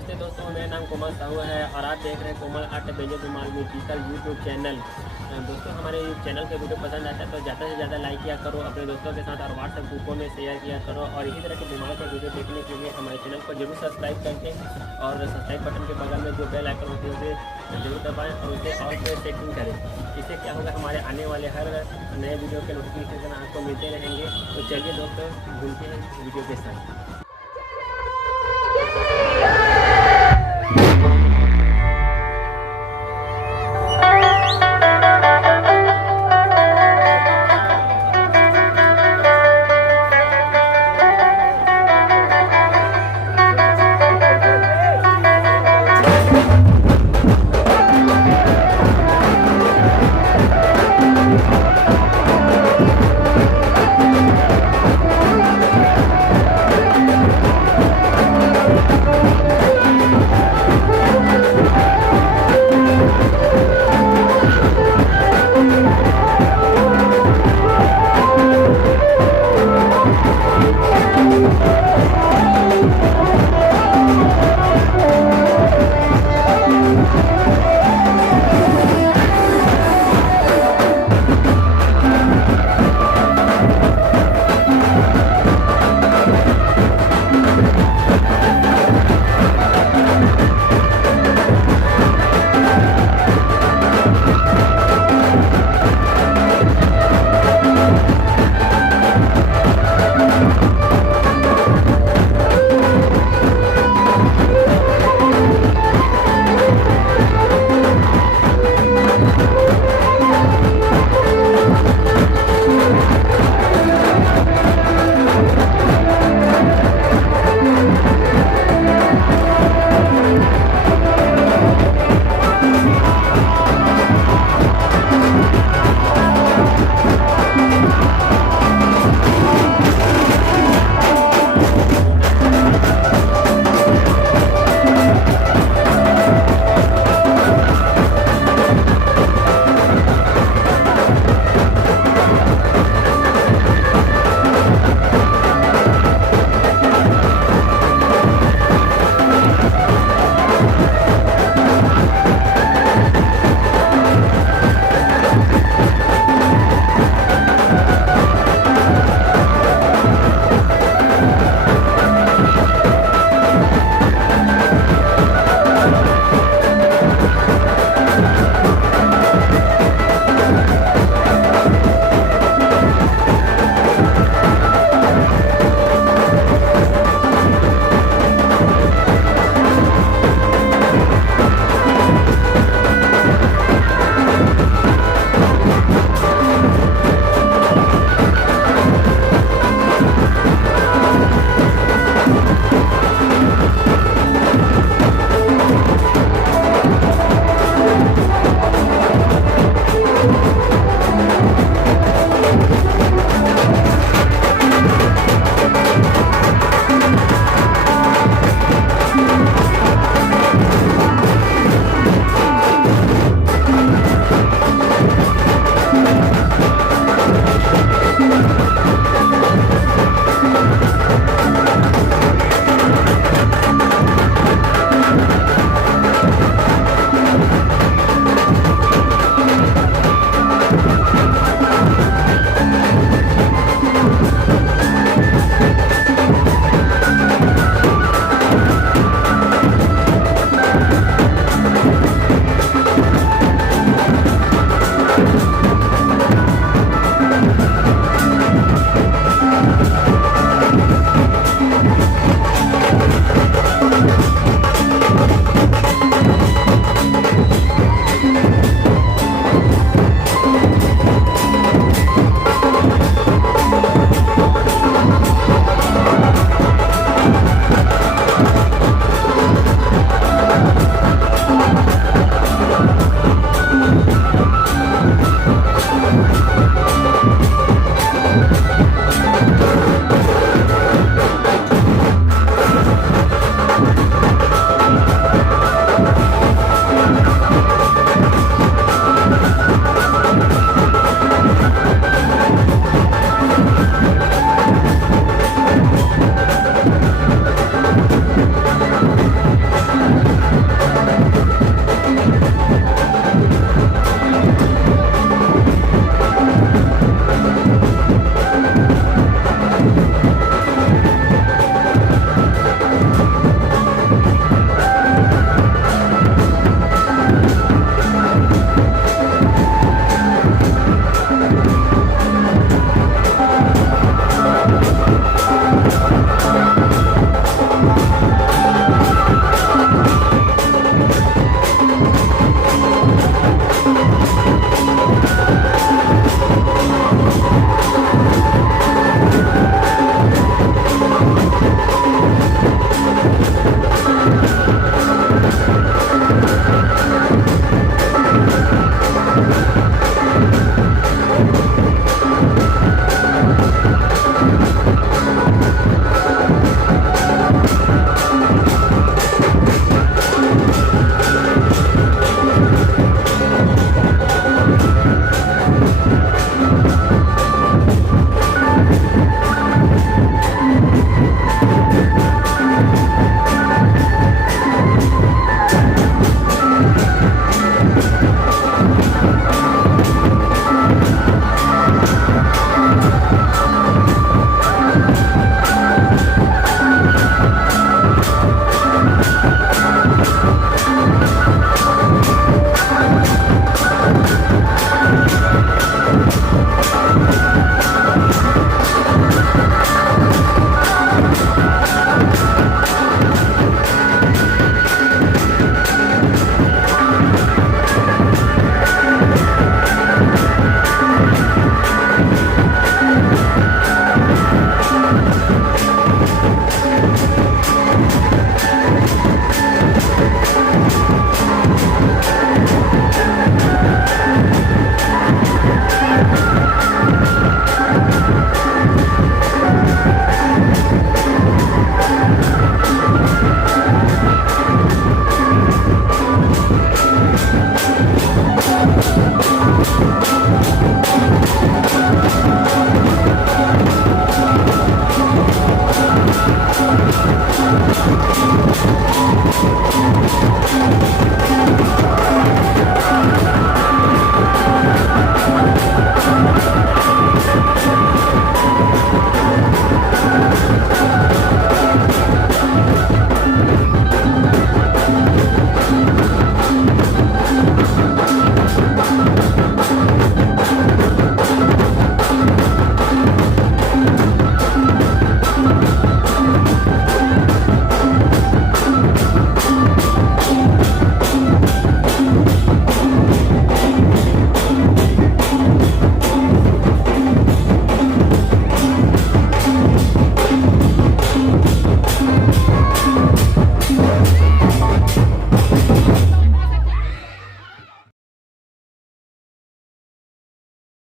नमस्ते दोस्तों, मेरा नाम कोमल साहू है और आप देख रहे हैं कोमल art banjo Dhumal musical YouTube channel. दोस्तों हमारे चैनल के वीडियो पसंद आता है तो ज़्यादा से ज़्यादा लाइक किया करो अपने दोस्तों के साथ और व्हाट्सएप ग्रुपों में शेयर किया करो। और इसी तरह के धुमाल का वीडियो देखने के लिए हमारे चैनल को जरूर सब्सक्राइब करके और सब्सक्राइब बटन के बगल में जो बेल आइकन होती है उसे जरूर दबाएँ और उसे ऑल पे सेटिंग करें। इससे क्या होगा, हमारे आने वाले हर नए वीडियो के नोटिफिकेशन आपको मिलते रहेंगे। तो चलिए दोस्तों, घूमते हैं वीडियो के साथ।